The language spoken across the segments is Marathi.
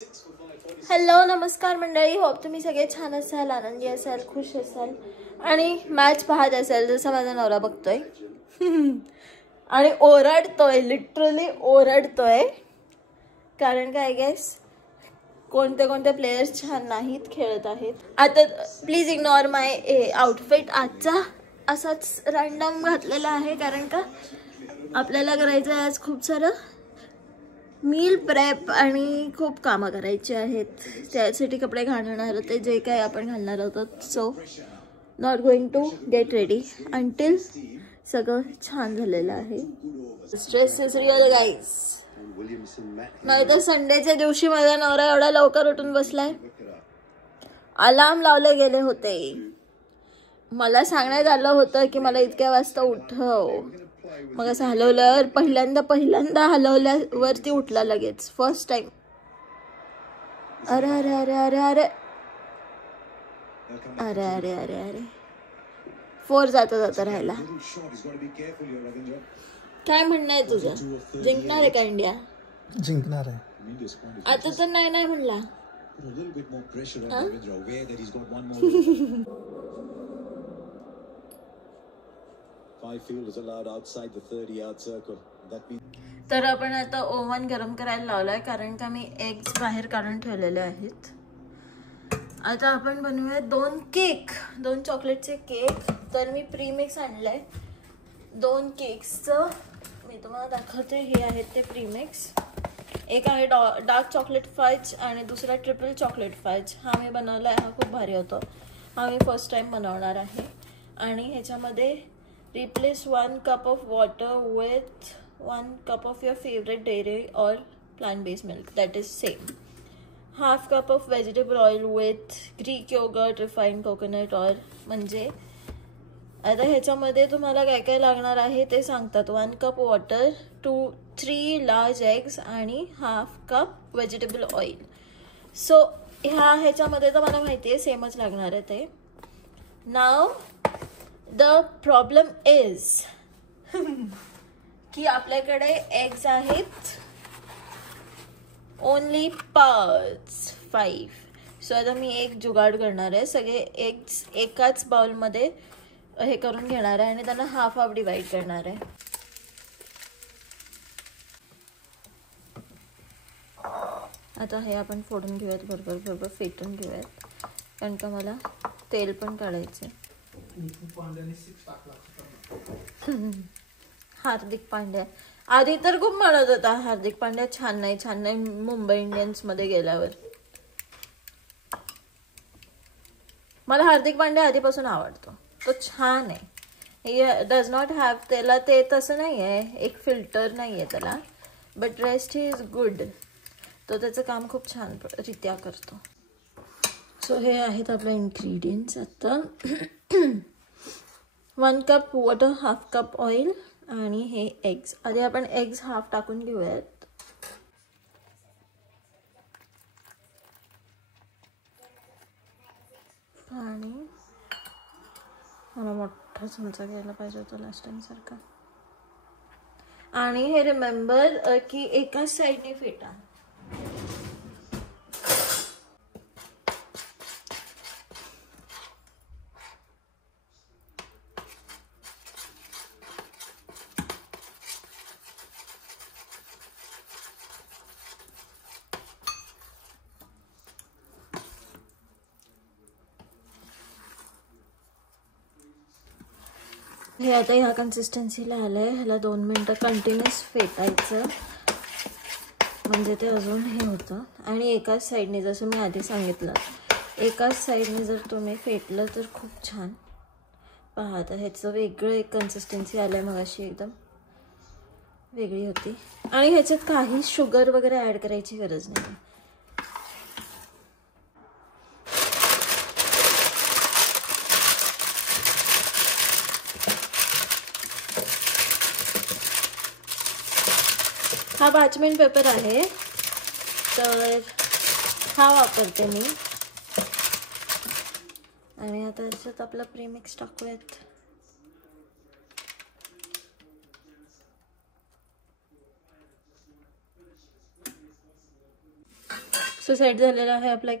हॅलो नमस्कार मंडळी, होप तुम्ही सगळे छान असाल, आनंदी असाल, खुश असाल आणि मॅच पाहत असाल जसं माझा नवरा बघतोय आणि ओरडतोय, लिटरली ओरडतोय. कारण काय गेस कोणते कोणते प्लेयर्स छान नाहीत खेळत आहेत. आता प्लीज इग्नोर माय आउटफिट. आजचा असाच रॅन्डम घातलेला आहे कारण का आपल्याला करायचं आहे आज खूप सारं मील प्रेप आणि खूप कामं करायची आहेत. त्यासाठी कपडे घालणार होते जे काय आपण घालणार होतो. So not going to get ready until सगळं छान झालेलं आहे. Stress is real guys. नाही तर संडेच्या दिवशी माझा नवरा एवढा लवकर उठून बसलाय. अलार्म लावले गेले होते. मला सांगण्यात आलं होतं की मला इतक्या वाजता उठव. मग असं हलवल्यावर पहिल्यांदा हलवल्यावरती उठला लगेच. First time. अरे अरे अरे अरे अरे अरे अरे अरे अरे 4 जाता राहिला. काय म्हणणं आहे तुझं? जिंकणार आहे का इंडिया? जिंकणार आहे. आता तर नाही म्हणला. तर आपण आता ओव्हन गरम करायला लावलाय कारण का मी एग्स बाहेर काढून ठेवलेले आहेत. आता आपण बनवूया 2 चॉकलेटचे केक. तर मी प्रीमिक्स आणलंय 2 केक्सचं. मी तुम्हाला दाखवते. हे आहेत ते प्रीमिक्स. एक आहे डार्क चॉकलेट फज आणि दुसरा ट्रिपल चॉकलेट फज. हा मी बनवलाय. हा खूप भारी होतो. हा मी फर्स्ट टाइम बनवणार आहे. आणि ह्याच्यामध्ये replace 1 cup of water with 1 cup of your favorite dairy or plant-based milk, that is same. Half cup of vegetable oil with Greek yogurt, refined coconut or म्हणजे आता ह्याच्यामध्ये तुम्हाला काय काय लागणार आहे ते सांगतात. 1 cup water, 3 large eggs आणि half cup vegetable oil. So ह्याच्यामध्ये तर मला माहिती आहे सेमच लागणार आहे ते. नाव द प्रॉब्लेम इज की आपल्याकडे एग्स आहेत ओनली 5. सो आता मी एक जुगाड करणार आहे. सगळे एग्स एकाच बाउलमध्ये हे करून घेणार आहे आणि त्यांना हाफ डिवाइड करणार आहे. आता हे आपण फोडून घेऊयात. बरोबर फेटून घेऊयात कारण का मला तेल पण काढायचे. हार्दिक पांड्या आधी तर खूप म्हणत होता हार्दिक पांड्या छान नाही मुंबई इंडियन्स मध्ये गेल्यावर. मला हार्दिक पांड्या आधीपासून आवडतो. तो छान आहे. हे डज नॉट हॅव त्याला ते तसं नाही आहे. एक फिल्टर नाही आहे त्याला. But rest he is good. तो त्याचं काम खूप छान रित्या करतो. सो हे आहेत आपले इन्ग्रेडियंट्स. आता 1 cup water, half cup oil आणि हे एग्स. आधी आपण एग्स हाफ टाकून घेऊयात. आणि मला मोठा चमचा घ्यायला पाहिजे होता लास्ट टाइम सारखा. आणि हे रिमेंबर की एकाच साईडने फेटा. हे आता ह्या कन्सिस्टन्सीला आलंय. ह्याला 2 मिनटं कंटिन्युअस फेटायचं म्हणजे ते अजून हे होतं. आणि एकाच साईडने जसं मी आधी सांगितलं एकाच साईडने जर तुम्ही फेटलं तर खूप छान. पहा आता ह्याचं वेगळं एक कन्सिस्टन्सी आलंय. मग अशी एकदम वेगळी होती. आणि ह्याच्यात काही शुगर वगैरे ॲड करायची गरज नाही. हा पार्चमेंट पेपर आहे तर हा वापरते मी. आणि आता याच्यात आपला प्रीमिक्स टाकूयात. सो सेट झालेला आहे आपला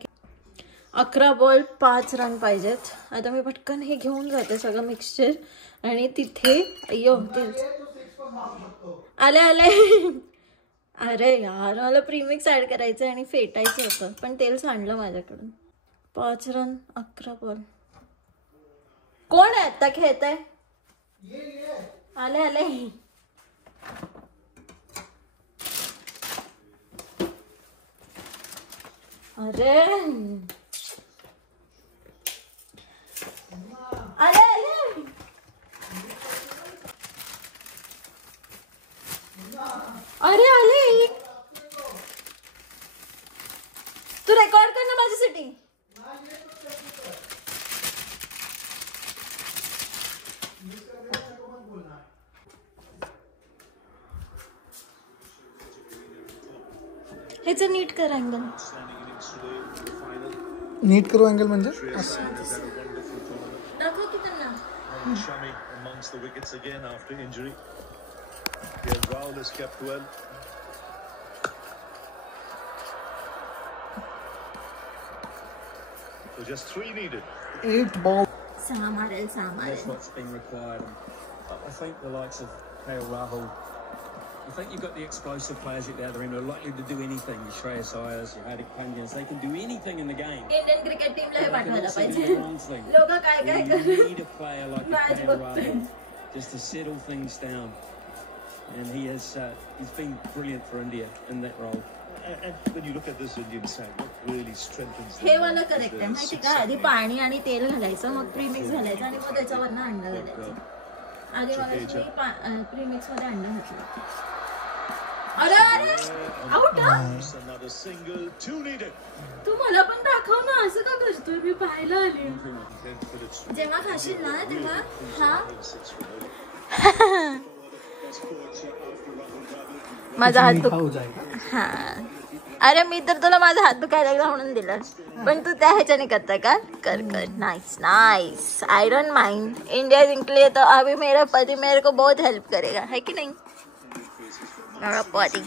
11 बॉल 5 रन पाहिजेत. आता मी पटकन हे घेऊन जाते सगळं मिक्सचर आणि तिथे अय्यो आले अरे यार मला प्रीमिक्स ऍड करायचं आणि फेटायचं होतं पण तेल सांडलं माझ्याकडून. 5 रन 11 बॉल. कोण आहे आता खेळत आहे? आले अरे आले तू रेकॉर्ड कर ना माझ्यासाठी. ह्याचं नीट कर अँगल. नीट करू अँगल म्हणजे दाखव की त्यांना. Shami amongst the wickets again after injury. Here Rahul has kept well. So just 3 needed. 8 ball. सहा मारेल. That's what's been required. I think the likes of KL Rahul, I think you've got the explosive players at the other end who are likely to do anything. Your Shreyas Iyers, your Hardik Pandyas, they can do anything in the game. Indian cricket टीमला हे पाठवायला पाहिजे. Thing. लोक काय You करतात. need a player like KL Rahul just to settle things down. And he's been brilliant for India in that role. And when you look at this Indian side, what really strengthens हे वाला करेक्ट आहे माहिती का? आधी पाणी आणि तेल घालायचं मग प्रीमिक्स घालायचं आणि मग त्याच्यावरनं अंडा घालायचं. आधी मला प्रीमिक्स मध्ये अंडा घातलं. अरे आउट. another single, 2 needed. तू मला पण दाखव ना असं का करतोय. मी पाहायला आली. जेव्हा खाशील ना तेव्हा माझा हात हा. अरे मी तर तुला माझा हात दुखायला लागला म्हणून दिलं पण तू त्या ह्याच्याने करताय का? कर nice I don't mind. India जिंकली तो अभी मेरा पति मेरे को बहुत हेल्प करेगा है कि नहीं. मेरा पति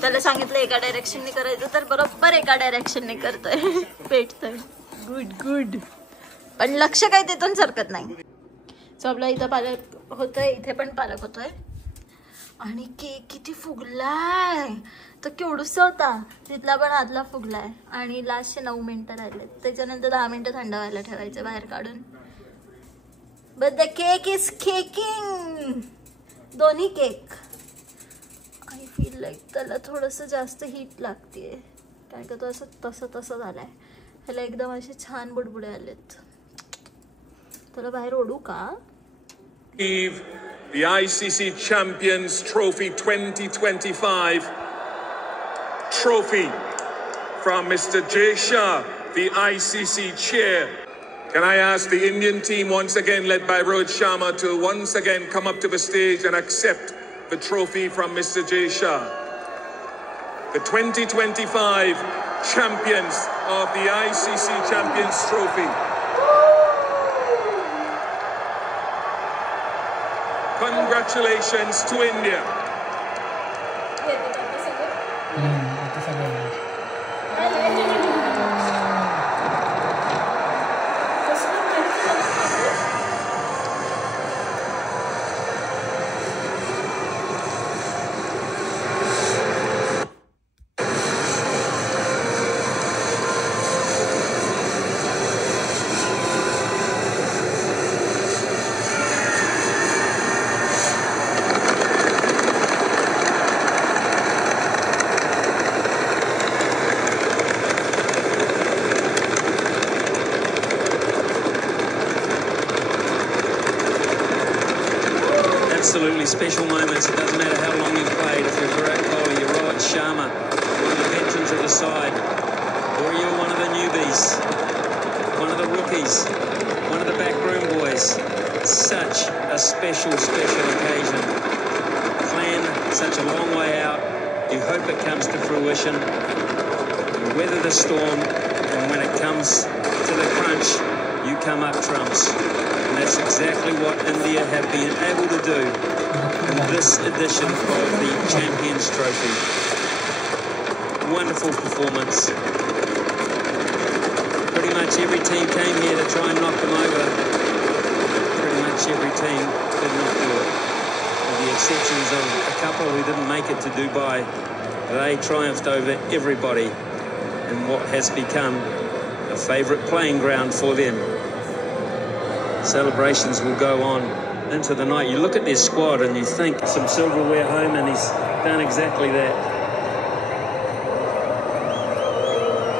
त्याला सांगितलं एका डायरेक्शनने करायचं तर बरोबर एका डायरेक्शनने करतोय. पेटतोय. गुड पण लक्ष काही तिथून सरकत नाही. सो आपला इथं पालक होतोय इथे पण पालक होतोय आणि केक किती फुगलाय. तो केवढूसा होता तिथला पण आतला फुगलाय आणि लास्टचे 9 मिनिटं राहिले. त्याच्यानंतर 10 मिनिटं थंड व्हायला ठेवायचं बाहेर काढून. But the cake is caking. दोन्ही केक आय फील लाईक त्याला थोडंसं जास्त हीट लागते कारण का तो असं तसं झालाय. ह्याला एकदम असे छान बुडबुडे आलेत. त्याला बाहेर ओढू का? The ICC Champions Trophy 2025 trophy from Mr. Jay Shah, the ICC chair. Can I ask the Indian team once again led by Rohit Sharma to once again come up to the stage and accept the trophy from Mr. Jay Shah. The 2025 champions of the ICC Champions Trophy. Congratulations to India. Absolutely special moments. It doesn't matter how long you've played. If you're Virat Kohli, you're Rohit Sharma, one of the veterans of the side, or you're one of the newbies, one of the rookies, one of the backroom boys. Such a special occasion. Plan such a long way out. You hope it comes to fruition. You weather the storm, and when it comes to the crunch, you come up trumps. And that's exactly what India have been able to do in this edition of the Champions Trophy. wonderful performance. Pretty much every team came here to try and knock them over. Pretty much every team did not do it. With the exceptions of a couple who didn't make it to Dubai, they triumphed over everybody in what has become a favourite playing ground for them. Celebrations will go on into the night. You look at their squad and you think some silverware home, and he's done exactly that.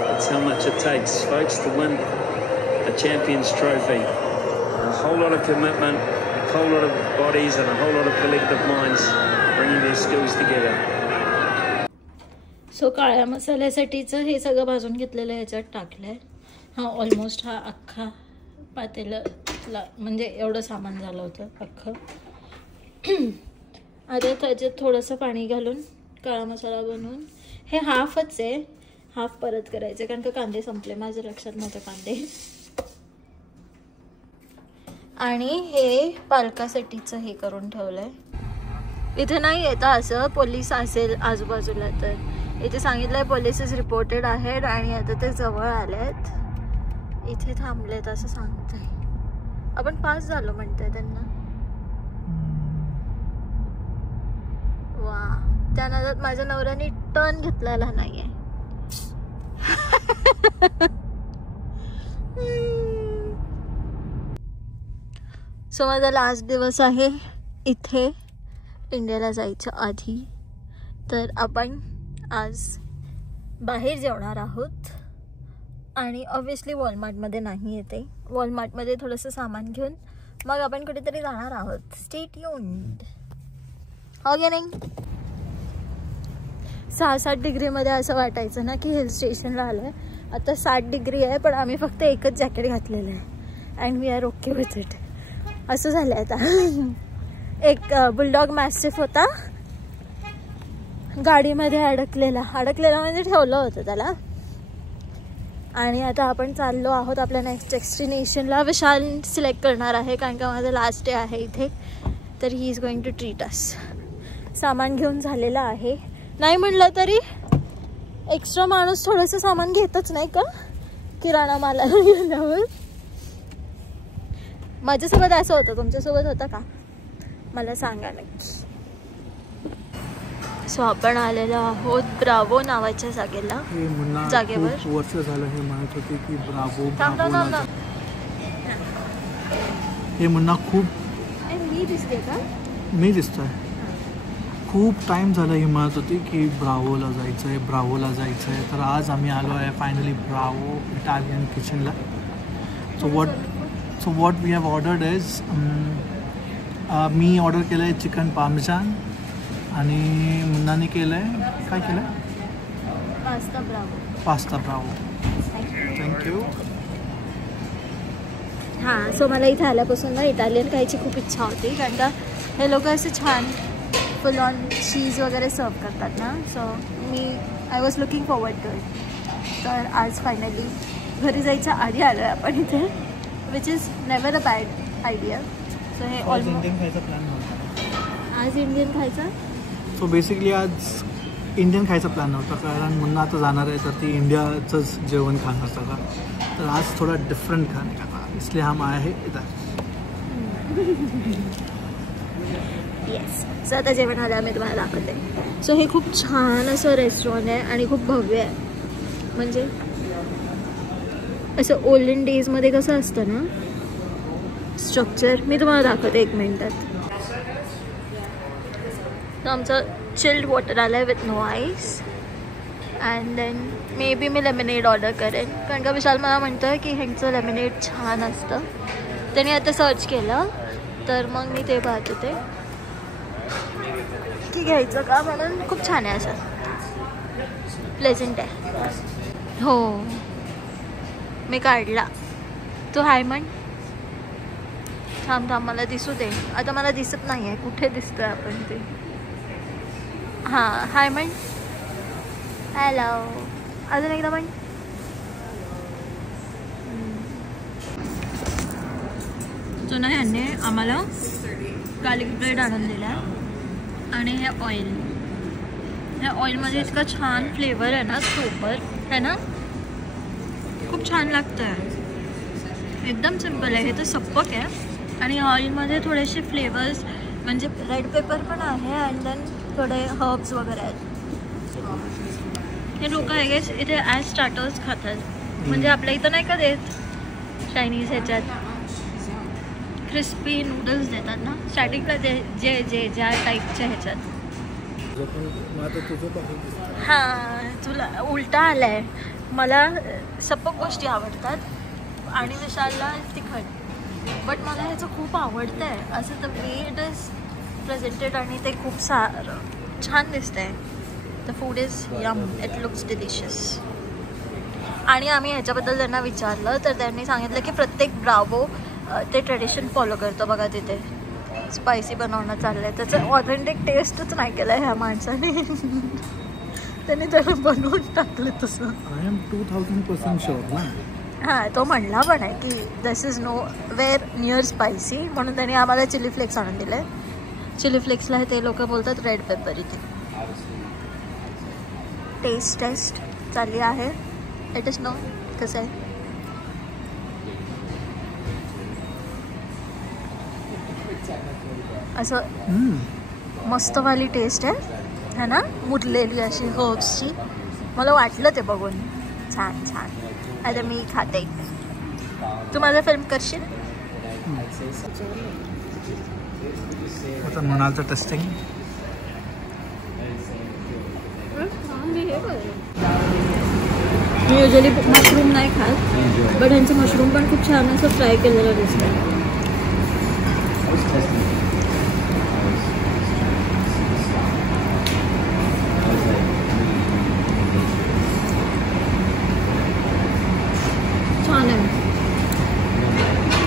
That's how much it takes, folks, to win a Champions Trophy. A whole lot of commitment, a whole lot of bodies and a whole lot of collective minds bringing their skills together. So काळ्या मसाल्यासाठीचं हे सगळं भाजून घेतलेलं ह्याच्यात टाकलं आहे. हा ऑलमोस्ट हा अख्खा पातेला म्हणजे एवढं सामान झालं होतं अख्खं. आता त्याच्यात थोडंसं पाणी घालून काळा मसाला बनवून हे हाफच आहे, हाफ परत करायचं कारण का कांदे संपले, माझ्या लक्षात नव्हते कांदे. आणि हे पालकासाठीचं हे करून ठेवलं आहे. इथे नाही येतं असं पोलीस असेल आजूबाजूला, तर इथे सांगितलं आहे पोलीस इज रिपोर्टेड आहेत आणि आता ते जवळ आले आहेत, इथे थांबलेत असं सांगताय. आपण पास झालो म्हणताय त्यांना. वा, त्यानंतर माझ्या नवऱ्याने टर्न घेतलेला नाहीये. सो माझा लास्ट दिवस आहे इथे इंडियाला जायच्या आधी. तर आपण आज बाहेर जेवणार आहोत आणि ऑब्विसली वॉलमार्टमध्ये नाही येते. वॉलमार्टमध्ये थोडंसं सामान घेऊन मग आपण कुठेतरी जाणार आहोत. Stay tuned. हो की नाही? 6-7 डिग्रीमध्ये असं वाटायचं ना की हिल स्टेशनला आलो आहे. आता 7 डिग्री आहे पण आम्ही फक्त एकच जॅकेट घातलेलं आहे and we are okay with it. असं झालं आहे आता. एक बुलडॉग मॅस्टिफ होता गाडीमध्ये अडकलेला म्हणजे ठेवलं होतं त्याला. आणि आता आपण चाललो आहोत आपल्या नेक्स्ट डेस्टिनेशनला. विशाल सिलेक्ट करणार आहे कारण का माझं लास्ट डे आहे इथे, तर he is going to treat us. सामान घेऊन झालेलं आहे. नाही म्हणलं तरी एक्स्ट्रा माणूस थोडंसं सामान घेतच नाही का किराणा मालाला गेल्यावर. माझ्यासोबत असं होतं, तुमच्यासोबत होतं का मला सांगा नक्की. सो आपण आलेलो आहोत ब्रावो नावाच्या जागेवर. वर्ष झालं हे म्हणत होते की ब्रावो हे मुन्ना खूप मी दिसते का? मी दिसतोय. खूप टाइम झालं ही म्हणत होती की ब्रावोला जायचं आहे. तर आज आम्ही आलो आहे फायनली ब्रावो इटालियन किचनला. So what we have ordered is मी ऑर्डर केलं आहे चिकन पार्मेजान आणि मुन्नाने केलं आहे काय केलं आहे पास्ता ब्रावो. थँक्यू. हां, सो मला इथे आल्यापासून ना इटालियन खायची खूप इच्छा होती कारण का हे लोक असे छान फुल ऑन चीज वगैरे सर्व करतात ना. So I was looking forward to it. तर आज फायनली घरी जायच्या आधी आलो आहे आपण इथे, which is never a bad idea. So हे ऑलमोस्ट इंडियन खायचा प्लॅन होता. आज इंडियन खायचं. सो बेसिकली आज इंडियन खायचा प्लॅन होता कारण मुन्ना आता जाणार आहे तर ती इंडियाचंच जेवण खाणार सगळं. तर आज थोडा डिफरेंट खाने का था, इसलिए हम आए हैं इधर. येस. सो आता जेवण आलं मी तुम्हाला दाखवते. सो हे खूप छान असं रेस्टॉरंट आहे आणि खूप भव्य आहे. म्हणजे असं ओल्डन डेजमध्ये कसं असतं ना स्ट्रक्चर, मी तुम्हाला दाखवते 1 मिनिटात. तर आमचं चिल्ड वॉटर आलं आहे with no ice and then maybe मी लेमनेड ऑर्डर करेन कारण का विशाल मला म्हणतो आहे की ह्यांचं लेमनेड छान असतं. त्याने आता सर्च केलं तर मग मी ते पाहत होते की घ्यायचं का म्हणून. खूप छान आहे, असं प्लेझंट आहे. हो, मी काढला. तू हाय म्हण. थांब मला दिसू दे. आता मला दिसत नाही आहे कुठे दिसतं आपण ते. हां, हाय म्हण. हॅलो. अजून एकदा म्हण. तो ना ह्याने आम्हाला गार्लिक ब्रेड आणून दिला आणि हे ऑइल या ऑइलमध्ये इतका छान फ्लेवर आहे ना, सुपर है ना, खूप छान लागतं आहे. एकदम सिम्पल आहे. हे तर सप्पक आहे आणि ऑइलमध्ये थोडेसे फ्लेवर्स म्हणजे रेड पेपर पण आहे अँड देन थोडे हर्ब्स वगैरे आहेत. हे लोक आहे गेस इथे ॲज स्टार्टर्स खातात. म्हणजे आपल्या इथं नाही का देत चायनीज ह्याच्यात क्रिस्पी नूडल्स देतात ना स्टार्टिंगला, जे जे ज्या टाईपच्या ह्याच्यात. हां, तुला उलटा आला आहे. मला सपक गोष्टी आवडतात आणि विशालला तिखट. बट मला ह्याचं खूप आवडतं आहे असं the way it is presented आणि ते खूप छान दिसतं आहे. The food is yum, it looks delicious. आणि आम्ही ह्याच्याबद्दल त्यांना विचारलं तर त्यांनी सांगितलं की प्रत्येक ब्रावो ते ट्रेडिशन फॉलो करतो. बघा तिथे स्पायसी बनवणं चाललं आहे. त्याचं ऑथेंटिक टेस्टच नाही केलं आहे ह्या माणसाने. त्यांनी त्याला बनवून टाकलं तसं. आय एम 2000% शुअर ना. हां, तो म्हणला पण आहे की this is nowhere near spicy, म्हणून त्यांनी आम्हाला चिली फ्लेक्स आणून दिले. चिली फ्लेक्सला ते लोक बोलतात रेड पेपर. इथे टेस्ट चालली आहे. इट इज नो कसं आहे. असं मस्तवाली टेस्ट आहे है ना, मुरलेली अशी हर्ब्सची. मला वाटलं ते बघून छान छान. आता मी खाते. तू माझं फिल्म करशील? आता मृणालचं टेस्टिंग. मी युजली मशरूम नाही खात बट ह्यांचं मशरूम पण खूप छान असं फ्राय केलेलं दिसतं. छान आहे.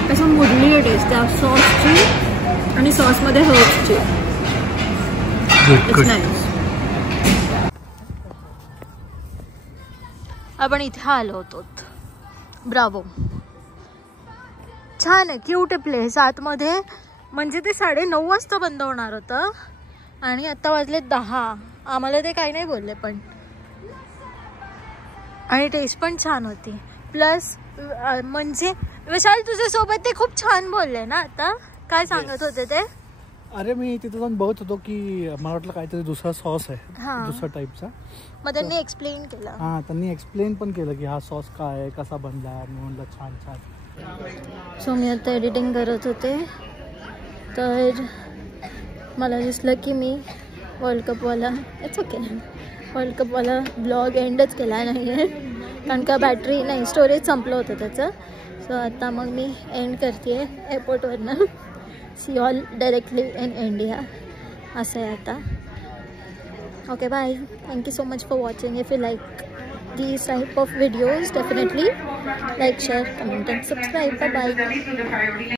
कसं मुरली आहे टेस्ट त्या सॉसची आणि सॉसमध्ये हर्ब्सची. It's nice. आपण इथे आलो होतो ब्रावो. छान आहे, क्यूट आहे प्लेस. आतमध्ये म्हणजे ते 9:30 वाजता बंद होणार होतं आणि आत्ता वाजले 10. आम्हाला ते काही नाही बोलले पण. आणि टेस्ट पण छान होती. प्लस म्हणजे विशाल तुझ्यासोबत ते खूप छान बोलले ना. आता काय सांगत होते ते? अरे मी तिथे जाऊन बघत होतो की मला वाटलं काहीतरी दुसरा सॉस आहे, दुसरा टाईपचा. मग त्यांनी एक्सप्लेन केलं. हां, त्यांनी एक्सप्लेन पण केलं की हा सॉस काय आहे, कसा बनला आहे. म्हणलं छान छान. सो मी आता एडिटिंग करत होते तर मला दिसलं की मी वर्ल्ड कपवाला इट्स ओके वर्ल्ड कपवाला ब्लॉग एंडच केला नाही आहे कारण का बॅटरी नाही, स्टोरेज संपलं होतं त्याचं. सो आता मग मी एंड करते आहे एअरपोर्टवरनं. See all directly in India असं आहे आता. Okay bye. Thank you so much for watching. If you like these type of videos definitely like, share, comment and subscribe. Bye bye.